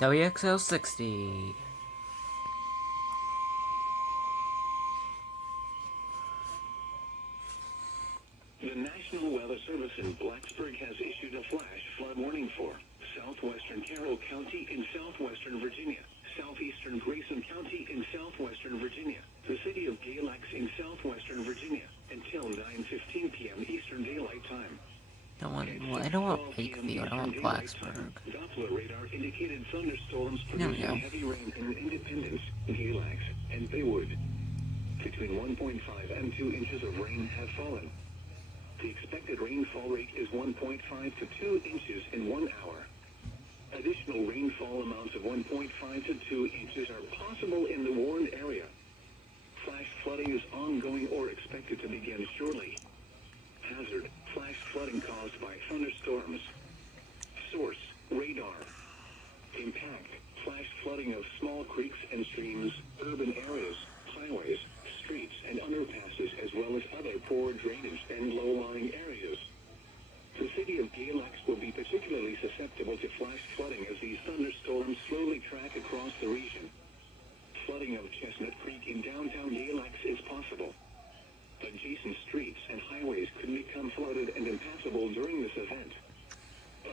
WXL60. The National Weather Service in Blacksburg has issued a flash flood warning for southwestern Carroll County in southwestern Virginia, southeastern Grayson County in southwestern Virginia, the city of Galax in southwestern Virginia, until 9:15 p.m. Eastern Daylight Time. I don't want Lakeview, I want Blacksburg. Doppler radar indicated thunderstorms There we producing go. heavy rain in Independence, Galax, and Baywood. Between 1.5 and 2 inches of rain have fallen. The expected rainfall rate is 1.5 to 2 inches in 1 hour. Additional rainfall amounts of 1.5 to 2 inches are possible in the warned area. Flash flooding is ongoing or expected to begin shortly. Hazard: flash flooding caused by thunderstorms. Source: radar. Impact: flash flooding of small creeks and streams, urban areas, highways, streets and underpasses, as well as other poor drainage and low-lying areas. The city of Galax will be particularly susceptible to flash flooding as these thunderstorms slowly track across the region. Flooding of Chestnut Creek in downtown Galax is possible. Adjacent streets and highways could become flooded and impassable during this event.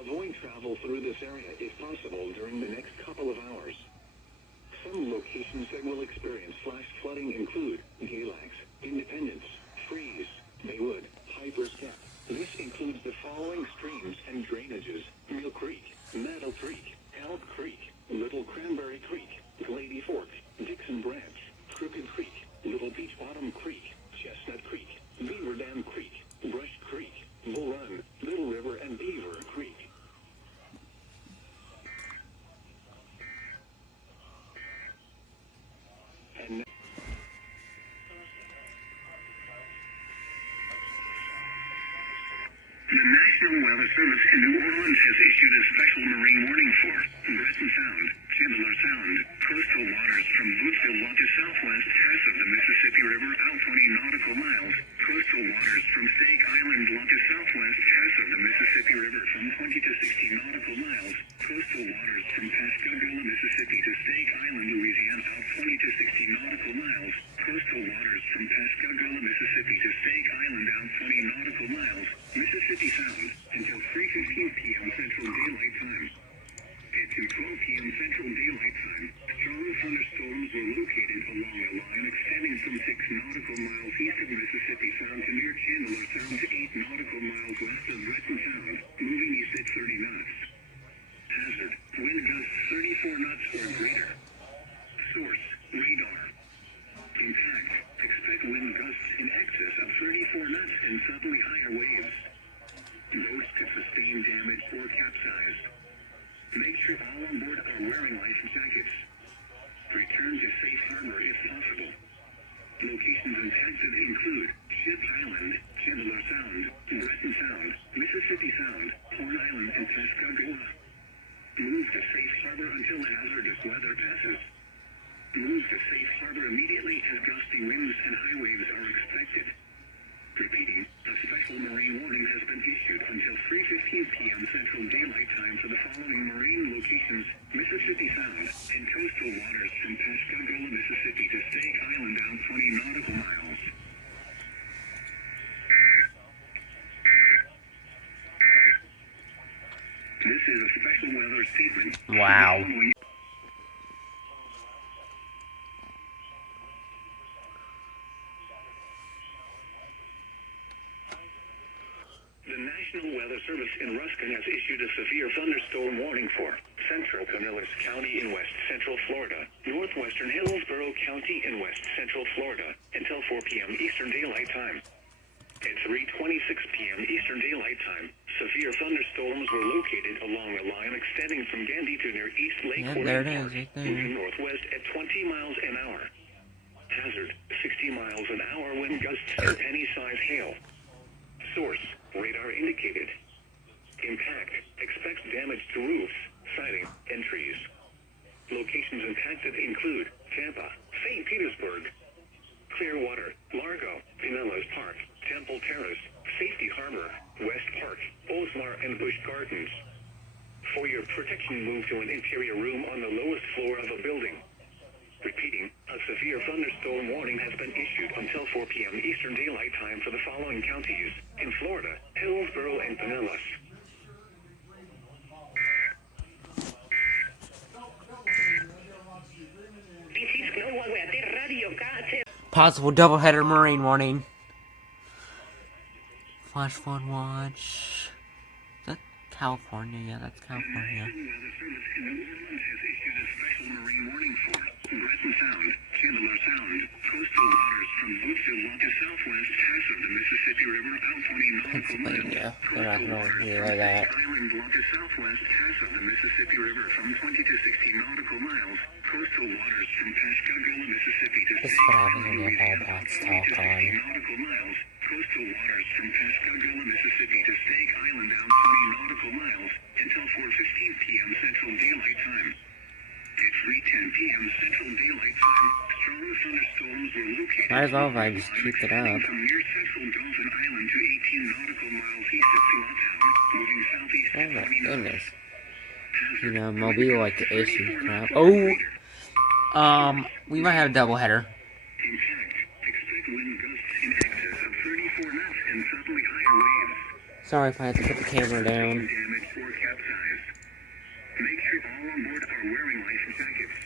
Avoid travel through this area if possible during the next couple of hours. Some locations that will experience flash flooding include Galax, Independence, Freeze, Baywood, Hypers Gap. This includes the following streams and drainages: Mill Creek, Meadow Creek, Elk Creek, Little Cranberry Creek, Glady Fork, Dixon Branch, Crooked Creek, Little Beach Bottom Creek, Chestnut Creek, Beaver Dam Creek, Brush Creek, Bull Run, Little River, and Beaver Creek. And the National Weather Service in New Orleans has issued a special marine warning for Breton Sound, Chandler Sound, coastal waters from Bootsville Lock to southwest half of the Mississippi River out 20 nautical miles, coastal waters from Stake Island Lock to southwest half of the Mississippi River from 20 to 60 nautical miles, coastal waters from Pascagoula, Mississippi to Stake Island, Louisiana out 20 to 60 nautical miles, coastal waters from Pascagoula, Mississippi to Stake Island out 20 nautical miles, Mississippi Sound, until 3:15 p.m. Central Daylight Time. At 2:12 p.m. Central Daylight Time, strong thunderstorms were located along a line extending from 6 nautical miles east of Mississippi Sound to near Chandler Sound to 8 nautical miles west of Breton Sound, moving east at 30 knots. Hazard: wind gusts 34 knots or greater. Source: radar. Impact: expect wind gusts in excess of 34 knots and suddenly higher waves. Boats could sustain damage or capsize. Make sure all on board are wearing life jackets. Return to safe harbor if possible. Locations impacted include Ship Island, Chandler Sound, Breton Sound, Mississippi Sound, Horn Island, and Pascagoula. Move to safe harbor until hazardous weather passes. Move to safe harbor immediately as gusty winds and high waves are expected. Repeating, a special marine warning has been issued until 3:15 p.m. Central Daylight Time for the following marine locations: Mississippi Sound and coastal waters from Pascagoula, Mississippi to Stake Island out 20 nautical miles. This is a special weather statement. Wow. The National Weather Service in Ruskin has issued a severe thunderstorm warning for central Pinellas County in west central Florida, northwestern Hillsborough County in west central Florida, until 4 p.m. Eastern Daylight Time. At 3:26 p.m. Eastern Daylight Time, severe thunderstorms were located along a line extending from Gandy to near East Lake There it Park, is, right there. moving northwest at 20 miles an hour. Hazard: 60 miles an hour wind gusts and penny-size hail. Source: radar indicated. Impact: expect damage to roofs, siding, and trees. Locations impacted include Tampa, St. Petersburg, Clearwater, Largo, Pinellas Park, Temple Terrace, Safety Harbor, West Park, Oldsmar, and Busch Gardens. For your protection, move to an interior room on the lowest floor of a building. Repeating, a severe thunderstorm warning has been issued until 4 p.m. Eastern Daylight Time for the following counties in Florida: Hillsborough and Pinellas. Possible doubleheader marine warning. Flash flood watch. Is that California? Yeah, that's California. The Weather Service in New Orleans has issued a special marine warning for Breton Sound, Chandler Sound, coastal waters from Bootsville to southwest pass of the Mississippi River out 20 nautical miles. Pennsylvania. They're not Coastal gonna waters relay from that. Snake Island to southwest pass of the Mississippi River from 20 to 60 nautical miles. Coastal waters from Pascagoula, Mississippi to This is Snake what happens Island, when you have all Louisiana, bots 20 to talk 60 on. nautical miles. Coastal waters from Pascagoula, Mississippi to Snake Island down 20 nautical miles until 4:15 p.m. Central Daylight Time. At 3:10 p.m. Central Daylight Time, strong thunderstorms were located. Might as well if I just keep it up. From near central Dolphin Island to 18 nautical miles east of Tualatin, moving southeast Oh at my 20 knots. goodness. You know, Mobile like to issue crap. Oh! We might have a doubleheader. In fact, expect wind gusts in excess of 34 knots and suddenly higher waves. Sorry if I have to put the camera down. Damaged or capsized. Make sure all on board are wearing life jackets.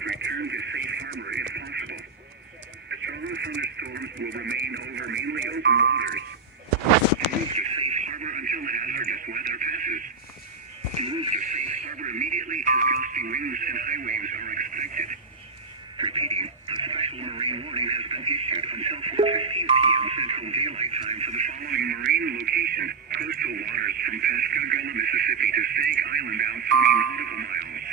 Return to safe harbor if possible. Strong thunderstorms will remain over mainly open waters. Move to safe harbor until hazardous weather passes. Move to safe harbor immediately as gusty winds and high waves are expected. Repeating, a special marine warning has been issued until 4:15 p.m. Central Daylight Time for the following marine location: coastal waters from Pascagoula, Mississippi to Snake Island down 20 nautical miles.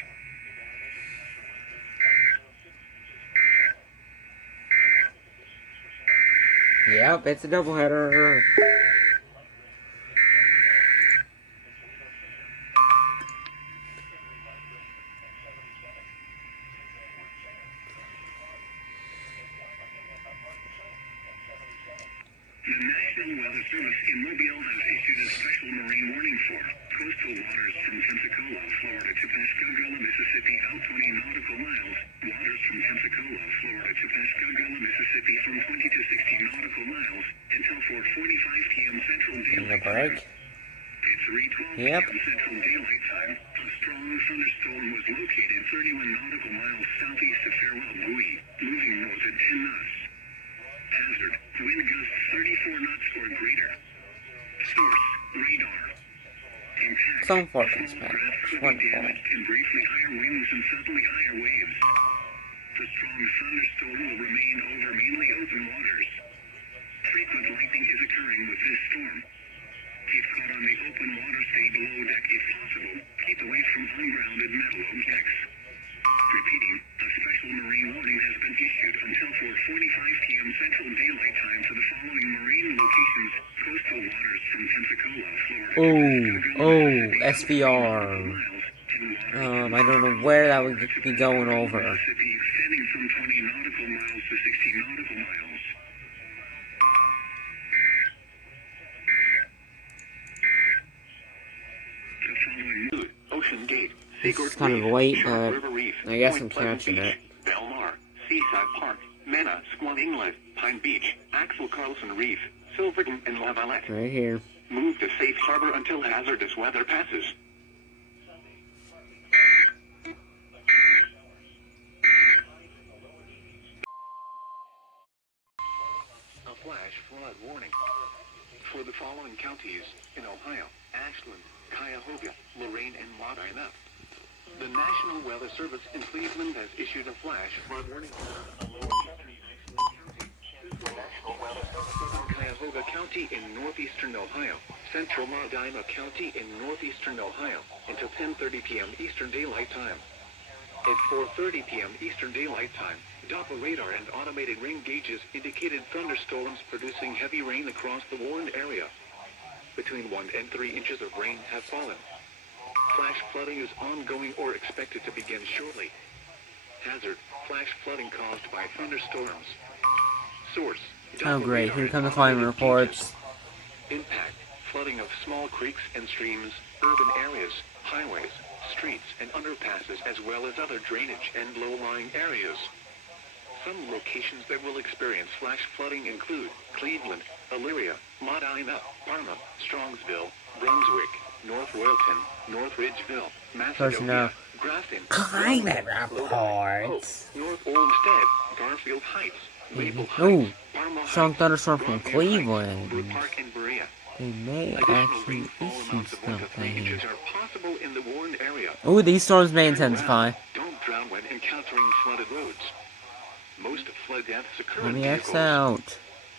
Yep, it's a doubleheader. The National Weather Service in Mobile has issued a special marine warning for coastal waters from Pensacola, Florida to Pascagoula, Mississippi out 20 nautical miles. Waters from Pensacola, Florida to Pascagoula, Mississippi from 20 to 60 nautical miles until 4:45 p.m. Central In the Daylight Time. break. At 3:12 Yep. p.m. Central Daylight Time, a strong thunderstorm was located 31 nautical miles southeast of Farewell Buoy, moving north at 10 knots. Hazard, wind gusts 34 knots or greater. Source, radar. Impact, Some forecast small map. craft could be Wonderful. damaged and briefly higher winds and suddenly higher waves. The strong thunderstorm will remain over mainly open waters. Frequent lightning is occurring with this storm. If caught on the open water, stay below deck if possible. Keep away from ungrounded metal objects. Repeating, a special marine warning has been issued until 4:45 p.m. Central Daylight Time for the following marine locations: coastal waters from Pensacola, Florida. SVR. I don't know where that would be going over. Mississippi, extending from 20 nautical miles to 60 nautical miles. The following Ocean Gate. This is kind of late, but I guess I'm catching it. Belmar, Seaside Park, Mena, Squam Inlet, Pine Beach, Axel Carlson Reef, Silverton, and La Valette. Right here. Move to safe harbor until hazardous weather passes. A flash flood warning. For the following counties in Ohio: Ashland, Cuyahoga, Lorain, and Wadena. The National Weather Service in Cleveland has issued a flash flood warning. Cuyahoga County in northeastern Ohio, central Medina County in northeastern Ohio, until 10:30 p.m. Eastern Daylight Time. At 4:30 p.m. Eastern Daylight Time, Doppler radar and automated rain gauges indicated thunderstorms producing heavy rain across the warned area. Between 1 and 3 inches of rain have fallen. Flash flooding is ongoing or expected to begin shortly. Hazard, flash flooding caused by thunderstorms. Source, Oh Doppler great, radar here and come the climate automated reports. gauges. Impact, flooding of small creeks and streams, urban areas, highways, streets and underpasses, as well as other drainage and low-lying areas. Some locations that will experience flash flooding include Cleveland, Elyria, Medina, Parma, Strongsville, Brunswick, North Royalton, North Ridgeville, Macedonia, Grafton, Climate Lodi, Hope, reports. North Olmsted, Garfield Heights, Maple Ooh, Heights, Parma strong Heights, thunderstorm from Broadview Cleveland. Heights, Brook Park and Berea. They may Additional actually rainfall issue amounts of 1 to 3 something. inches are possible in the warned area. Ooh, these storms may Turn intensify. around. Don't drown when encountering flooded roads. Most flood deaths occur Let in me X vehicles. out.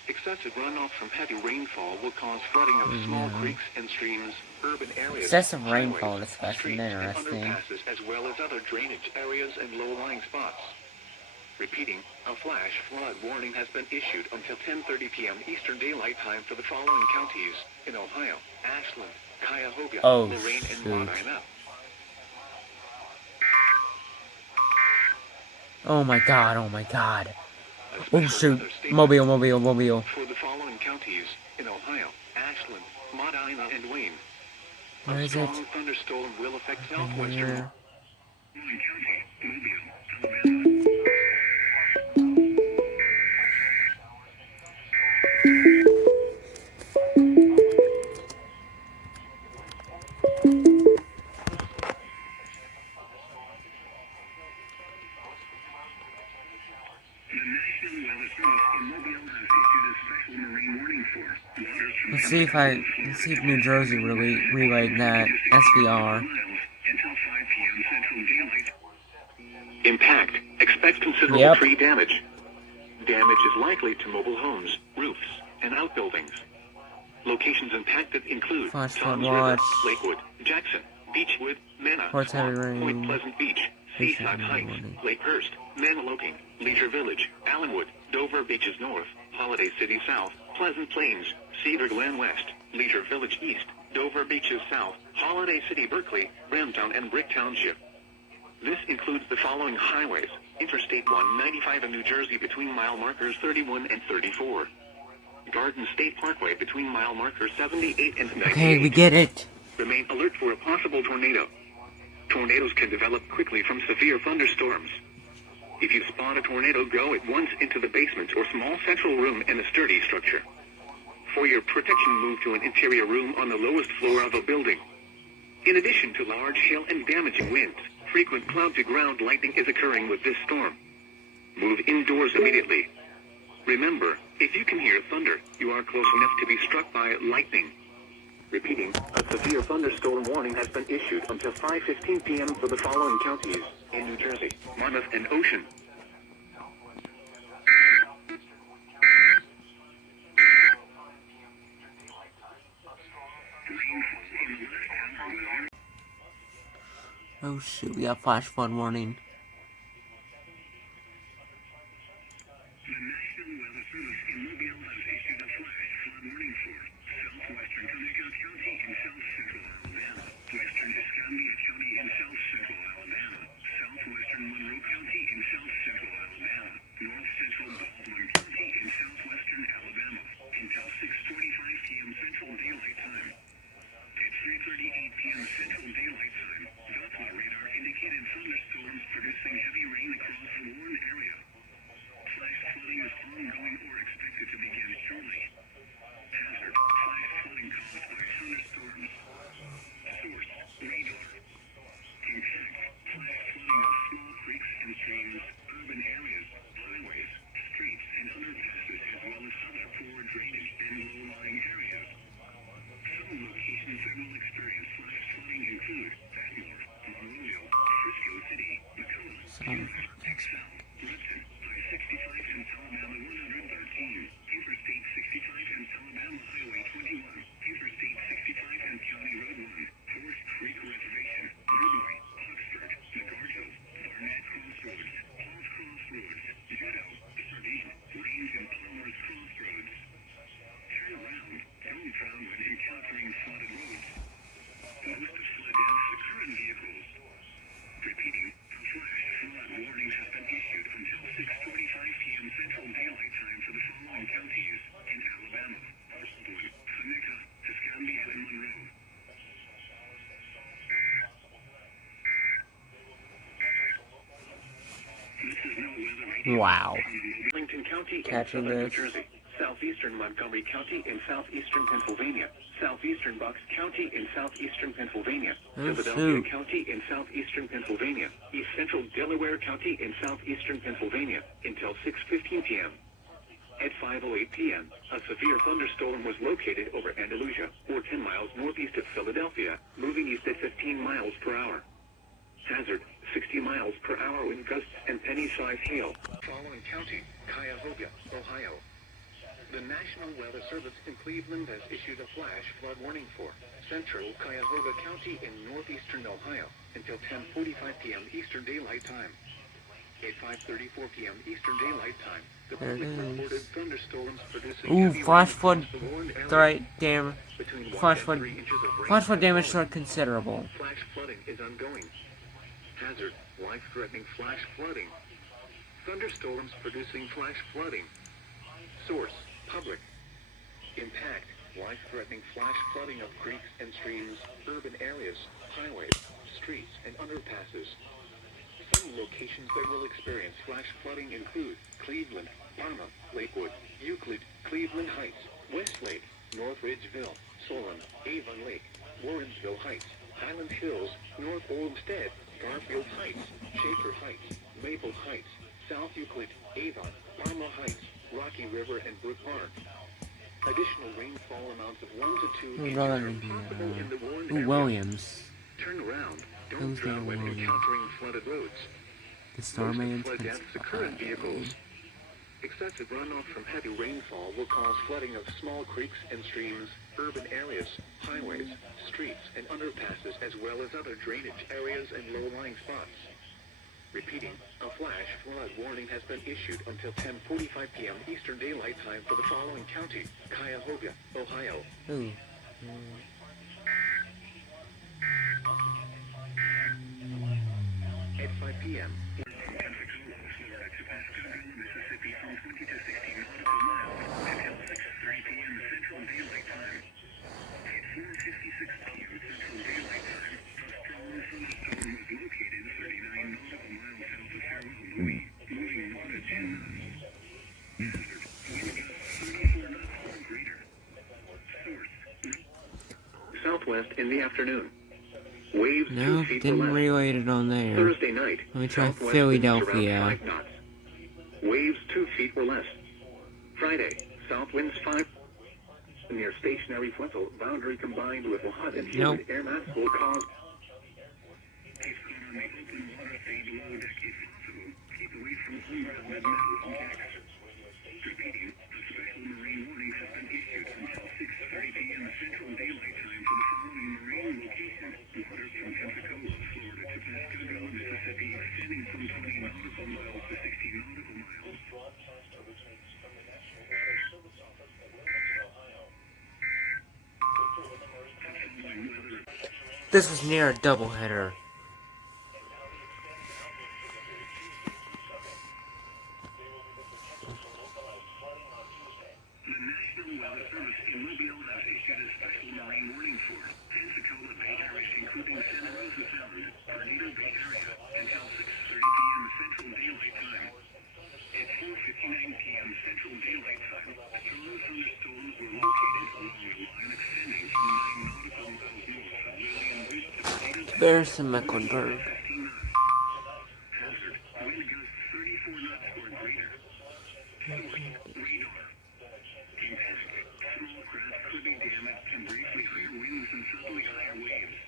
Excessive runoff from heavy rainfall will cause flooding of small creeks and streams, urban areas, Excessive rainfall highways, is especially streets and interesting. underpasses, as well as other drainage areas and low-lying spots. Repeating, a flash flood warning has been issued until 10:30 p.m. Eastern Daylight Time for the following counties in Ohio: Ashland, Cuyahoga, Lorraine, and Medina. Oh my god, oh my god. A Oh special shoot. weather statement Mobile. for the following counties in Ohio: Ashland, Medina, and Wayne. Where A is it? strong thunderstorm will affect southwestern Here. Let's see if New Jersey really relayed that SVR. Impact. Expect considerable tree damage. Damage is likely to mobile homes, roofs, and outbuildings. Locations impacted include Flash flood Toms River, watch. Lakewood, Jackson, Beechwood, Manna, Reports heavy Swamp, rain. Point Pleasant Beach, Seaside Heavy Heights, warning. Lakehurst, Maniloking, Leisure Village, Allenwood, Dover Beaches North, Holiday City South, Pleasant Plains, Cedar Glen West, Leisure Village East, Dover Beaches South, Holiday City Berkeley, Ramtown, and Brick Township. This includes the following highways: Interstate 195 in New Jersey between mile markers 31 and 34. Garden State Parkway between mile markers 78 and 98. Okay, we get it. Remain alert for a possible tornado. Tornadoes can develop quickly from severe thunderstorms. If you spot a tornado, go at once into the basement or small central room in a sturdy structure. For your protection, move to an interior room on the lowest floor of a building. In addition to large hail and damaging winds, frequent cloud-to-ground lightning is occurring with this storm. Move indoors immediately. Remember, if you can hear thunder, you are close enough to be struck by lightning. Repeating, a severe thunderstorm warning has been issued until 5:15 p.m. for the following counties in New Jersey: Monmouth and Ocean. Oh shoot, we got flash flood warning. The National Weather Service in Mobile has issued a flash flood warning for southwestern Connecticut County in south central Alabama, western Escambia County in south central Alabama, southwestern Monroe County in south central Alabama, north central Baldwin County in southwestern Alabama, until 6:45 p.m. Central Daylight Time. At 3:38 p.m. Central Daylight Time, Doppler radar indicated thunderstorms producing heavy rain across the warned area. Flash flooding is ongoing or expected to begin shortly. Hazard: flash flooding caused by thunderstorms. Source: radar. Impact: flash flooding of small creeks and streams, urban areas, highways, streets, and underpasses, as well as other poor drainage and low-lying areas. Some locations that will experience flash flooding include Patmore, Monroeville, Frisco City, Macomb, Exile, Rutland, I-65 and Alabama 113, Interstate 65 and Alabama Highway 21, Interstate 65 and County Road 1, Forest Creek Reservation, Woodway, Oxford, McArthur, Barnett Crossroads, Paul's Crossroads, Jetto, Sardine, Range and Palmer's Crossroads. Turn around. Don't drown when encountering flooded roads. Most flood deaths occur in vehicles. Repeating, a flash flood warning Wow. Lincoln County in Catching southern New this. Jersey, southeastern Montgomery County in southeastern Pennsylvania, southeastern Bucks County in southeastern Pennsylvania, Oh, Philadelphia shoot. County in southeastern Pennsylvania, east central Delaware County in southeastern Pennsylvania, until 6:15 p.m. At 5:08 p.m., a severe thunderstorm was located over Andalusia, or 10 miles northeast of Philadelphia, moving east at 15 miles per hour. Hazard, 60 miles per hour wind gusts and penny-sized hail. Following county, Cuyahoga, Ohio. The National Weather Service in Cleveland has issued a flash flood warning for central Cuyahoga County in northeastern Ohio until 10:45 p.m. Eastern Daylight Time. At 5:34 p.m. Eastern Daylight Time, the There it public is. reported thunderstorms producing Ooh, heavy flash rain flood. across the warned area. Right, damn. Between 1 Flash and flood. 3 inches of rain Flash flood has damage fallen. are considerable. Flash flooding is ongoing. Hazard, life-threatening flash flooding. Thunderstorms producing flash flooding. Source, public. Impact, life-threatening flash flooding of creeks and streams, urban areas, highways, streets, and underpasses. Some locations that will experience flash flooding include Cleveland, Parma, Lakewood, Euclid, Cleveland Heights, Westlake, North Ridgeville, Solon, Avon Lake, Warrensville Heights, Highland Hills, North Olmsted, Garfield Heights, Schaefer Heights, Maple Heights, South Euclid, Avon, Parma Heights, Rocky River, and Brook Park. Additional rainfall amounts of 1 to 2 Ooh, inches no, that are would be, possible in the warned Ooh, area. Williams. Turn around. Don't Who's drive that when Williams? encountering flooded roads. The Most Starman's of flood deaths occur in vehicles. Excessive runoff from heavy rainfall will cause flooding of small creeks and streams, urban areas, highways, streets, and underpasses, as well as other drainage areas and low-lying spots. Repeating, a flash flood warning has been issued until 10:45 p.m. Eastern Daylight Time for the following county, Cuyahoga, Ohio. Ooh. At 5 p.m., Mississippi from 20 to 60 nautical miles until 6:30 p.m. Central Daylight Time. At 4:56 p.m. Central Daylight Time, a strong thunderstorm was located 39 nautical miles south of Farewell, Louis, moving north at 10 knots. Hazard, wind gusts 34 knots or greater. Source, southwest in the afternoon. Waves 2 No, feet or didn't less. relate it on there. Thursday night, Let me try southwest winds around Philadelphia. 5 knots. Waves 2 feet or less. Friday, south winds 5 near stationary frontal boundary combined with hot and humid Nope. air mass will cause if caught on the open water, stay below deck if possible. Keep away from ungrounded metals and decks. Repeating, a special marine warning has been issued until 6:30 p.m. Central Daylight Time for the following marine locations. Waters from Pensacola, Florida to Pascagoula, Mississippi, extending from 20 nautical miles to 60 nautical miles. This was near a doubleheader. The National Weather Service in Mobile has issued a special marine warning for Pensacola Bay Area, including Santa Rosa Sound, Tornado Bay Area, until 6:30 p.m. Central Daylight Time. At 4:59 p.m. Central Daylight Time, strong thunderstorms were located along a line extending from 9 nautical miles north of Lillian Beach to Tornado Bay. There's the Mecklenburg. 15 knots. Hazard, wind gusts 34 knots or greater. Source, radar. Impact, small craft could be damaged and briefly higher winds and suddenly higher waves.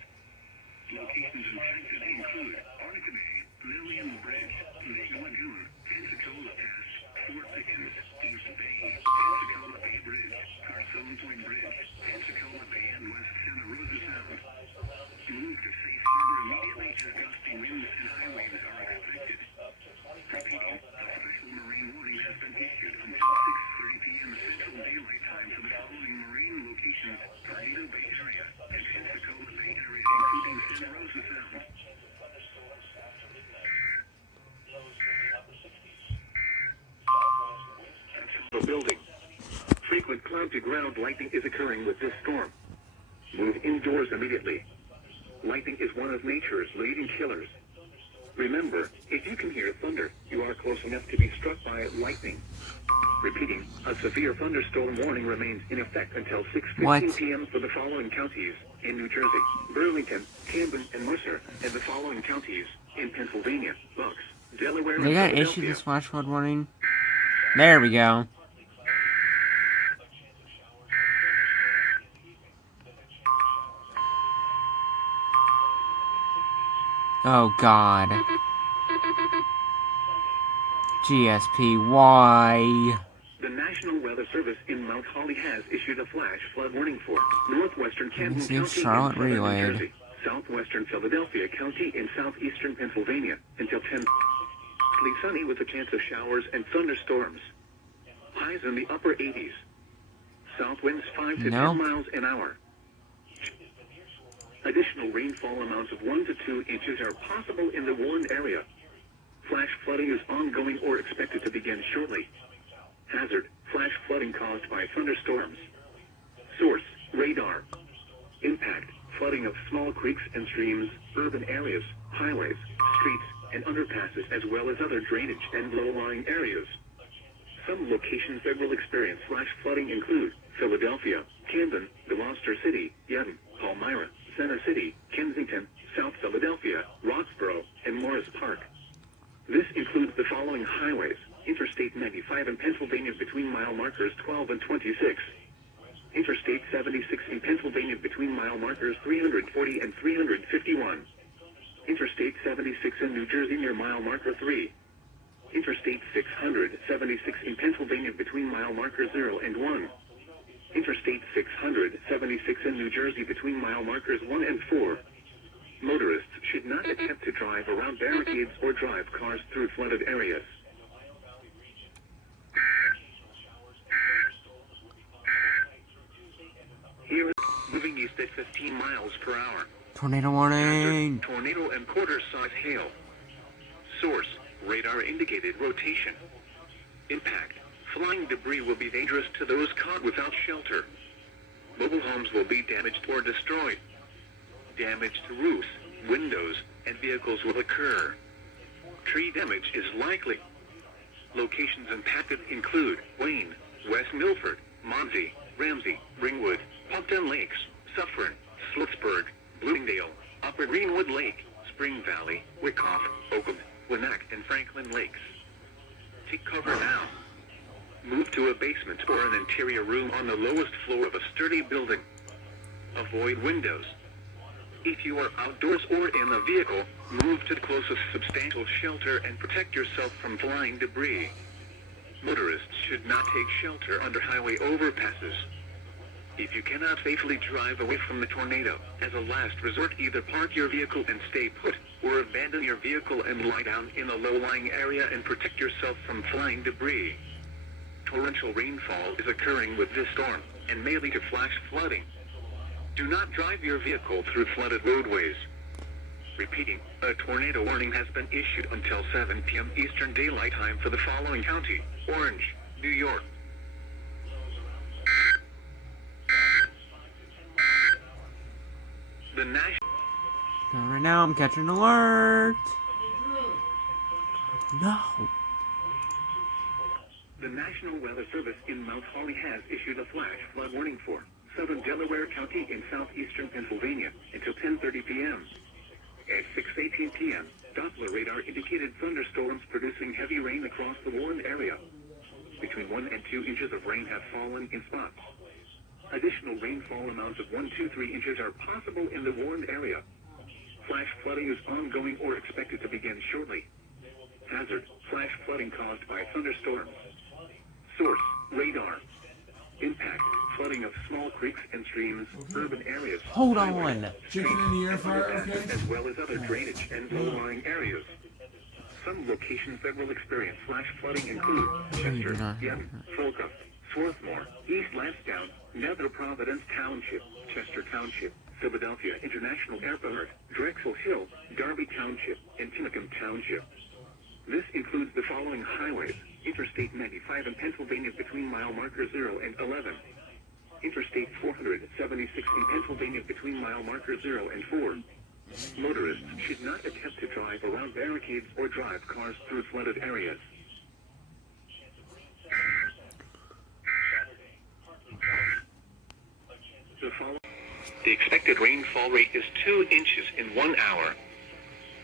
Locations impacted include Arnica Bay, Lillian Bridge, Vega Lagoon, Pensacola Pass, Fort Pickens, East Bay, Pensacola Bay Bridge, Carson Point Bridge, Pensacola Bay and West Santa Rosa Sound. Move to safe harbor immediately as gusty winds and high waves are expected. Repeating, a special marine warning has been issued until 6:30 p.m. Central Daylight Time for the following marine locations: Tornado Bay Area and Pensacola Bay Area, including Santa Rosa Sound. the building. Frequent cloud-to-ground lightning is occurring with this storm. Move indoors immediately. Lightning is one of nature's leading killers. Remember, if you can hear thunder, you are close enough to be struck by lightning. Repeating, a severe thunderstorm warning remains in effect until 6:15 What? p.m. for the following counties in New Jersey, Burlington, Camden, and Mercer, and the following counties in Pennsylvania, Bucks, Delaware, They and got issued Philadelphia. this flash flood warning. There we go. Oh God. GSP, why? The National Weather Service in Mount Holly has issued a flash flood warning for northwestern Camden This is County Charlotte in southern New relayed. Jersey, southwestern Philadelphia County in southeastern Pennsylvania until 10. Mostly sunny with a chance of showers and thunderstorms. Highs in the upper 80s. South winds 5 to 10 miles an hour. Additional rainfall amounts of 1 to 2 inches are possible in the warned area. Flash flooding is ongoing or expected to begin shortly. Hazard, flash flooding caused by thunderstorms. Source, radar. Impact, flooding of small creeks and streams, urban areas, highways, streets, and underpasses as well as other drainage and low-lying areas. Some locations that will experience flash flooding include Philadelphia, Camden, Gloucester City, Yeadon, Palmyra, Center City, Kensington, South Philadelphia, Roxborough, and Morris Park. This includes the following highways: Interstate 95 in Pennsylvania between mile markers 12 and 26. Interstate 76 in Pennsylvania between mile markers 340 and 351. Interstate 76 in New Jersey near mile marker 3. Interstate 676 in Pennsylvania between mile markers 0 and 1. Interstate 676 in New Jersey between mile markers 1 and 4. Motorists should not attempt to drive around barricades or drive cars through flooded areas. Here is moving east at 15 miles per hour. Tornado warning. Tornado and quarter-size hail. Source, radar indicated rotation. Impact, flying debris will be dangerous to those caught without shelter. Mobile homes will be damaged or destroyed. Damage to roofs, windows, and vehicles will occur. Tree damage is likely. Locations impacted include Wayne, West Milford, Monsey, Ramsey, Ringwood, Pumpton Lakes, Suffern, Slitsburg, Bloomingdale, Upper Greenwood Lake, Spring Valley, Wyckoff, Oakland, Winnack, and Franklin Lakes. Take cover now. Move to a basement or an interior room on the lowest floor of a sturdy building. Avoid windows. If you are outdoors or in a vehicle, move to the closest substantial shelter and protect yourself from flying debris. Motorists should not take shelter under highway overpasses. If you cannot safely drive away from the tornado, as a last resort either park your vehicle and stay put, or abandon your vehicle and lie down in a low-lying area and protect yourself from flying debris. Torrential rainfall is occurring with this storm, and may lead to flash flooding. Do not drive your vehicle through flooded roadways. Repeating, a tornado warning has been issued until 7 p.m. Eastern Daylight Time for the following county: Orange, New York. The national... Right now I'm catching an alert. No. The National Weather Service in Mount Holly has issued a flash flood warning for southern Delaware County in southeastern Pennsylvania until 10:30 p.m. At 6:18 p.m., Doppler radar indicated thunderstorms producing heavy rain across the warned area. Between 1 and 2 inches of rain have fallen in spots. Additional rainfall amounts of 1 to 3 inches are possible in the warned area. Flash flooding is ongoing or expected to begin shortly. Hazard, flash flooding caused by thunderstorms. Source, radar. Impact, flooding of small creeks and streams, urban areas. Hold highways, on. streets, Chicken in the air and fryer, underpasses, okay? as well as other drainage and low-lying areas. Some locations that will experience flash flooding include Chester, Yeadon, Folcroft, Swarthmore, East Lansdowne, Nether Providence Township, Chester Township, Philadelphia International Airport, Drexel Hill, Darby Township, and Tinicum Township. This includes the following highways: Interstate 95 in Pennsylvania between mile markers 0 and 11. Interstate 476 in Pennsylvania between mile markers 0 and 4. Motorists should not attempt to drive around barricades or drive cars through flooded areas. The expected rainfall rate is 2 inches in 1 hour.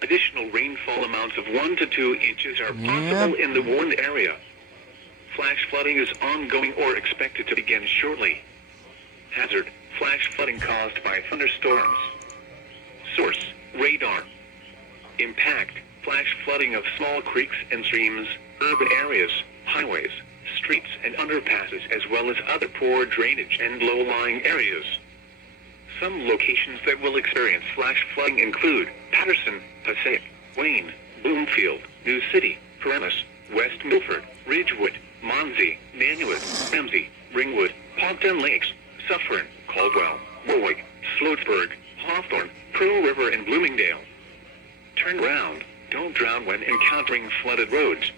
Additional rainfall amounts of 1 to 2 inches are possible in the warned area. Flash flooding is ongoing or expected to begin shortly. Hazard: flash flooding caused by thunderstorms. Source: radar. Impact: flash flooding of small creeks and streams, urban areas, highways, streets and underpasses, as well as other poor drainage and low-lying areas. Some locations that will experience flash flooding include Patterson, Passaic, Wayne, Bloomfield, New City, Paramus, West Milford, Ridgewood, Monsey, Nanuet, Ramsey, Ringwood, Pompton Lakes, Suffern, Caldwell, Warwick, Sloatsburg, Hawthorne, Pearl River, and Bloomingdale. Turn around. Don't drown when encountering flooded roads.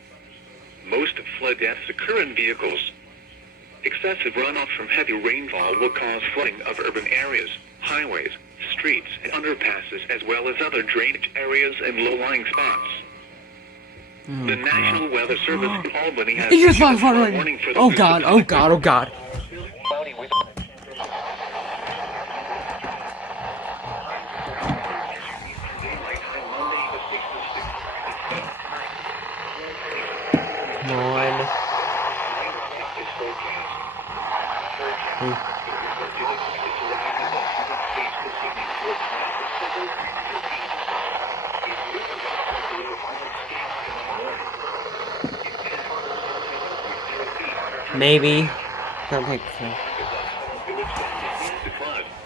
Most flood deaths occur in vehicles. Excessive runoff from heavy rainfall will cause flooding of urban areas, highways, streets, and underpasses, as well as other drainage areas and low-lying spots. The National Weather Service in Albany has issued a warning for the oh god, oh god, oh god. Maybe. Don't think so.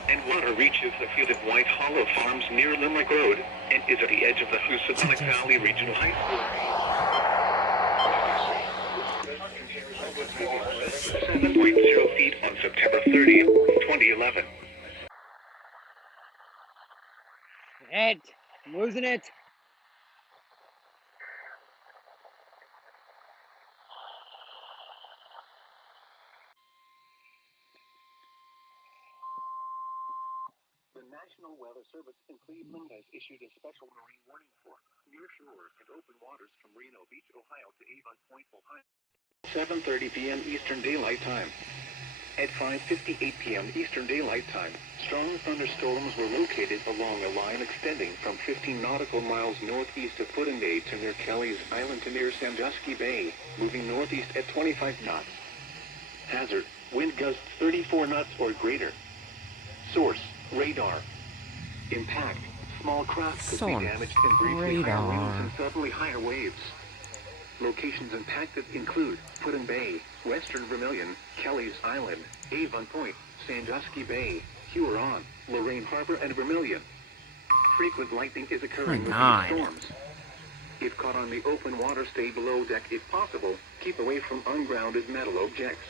And water reaches the field of White Hollow Farms near Limerick Road and is at the edge of the Housatonic Valley Regional High School. 7.0 feet on September 30th, 2011. I'm losing it. The National Weather Service in Cleveland has issued a special marine warning for near shore and open waters from Reno Beach, Ohio to Avon Point, Ohio. 7:30 p.m. Eastern Daylight Time. At 5:58 p.m. Eastern Daylight Time, strong thunderstorms were located along a line extending from 15 nautical miles northeast of Puddin Bay to near Kelly's Island to near Sandusky Bay, moving northeast at 25 knots. Hazard: wind gusts 34 knots or greater. Source: radar. Impact: small craft could be damaged in briefly higher winds and suddenly higher waves. Locations impacted include Puddin Bay, Western Vermilion, Kelly's Island, Avon Point, Sandusky Bay, Huron, Lorraine Harbor, and Vermilion. Frequent lightning is occurring with these storms. If caught on the open water, stay below deck if possible. Keep away from ungrounded metal objects.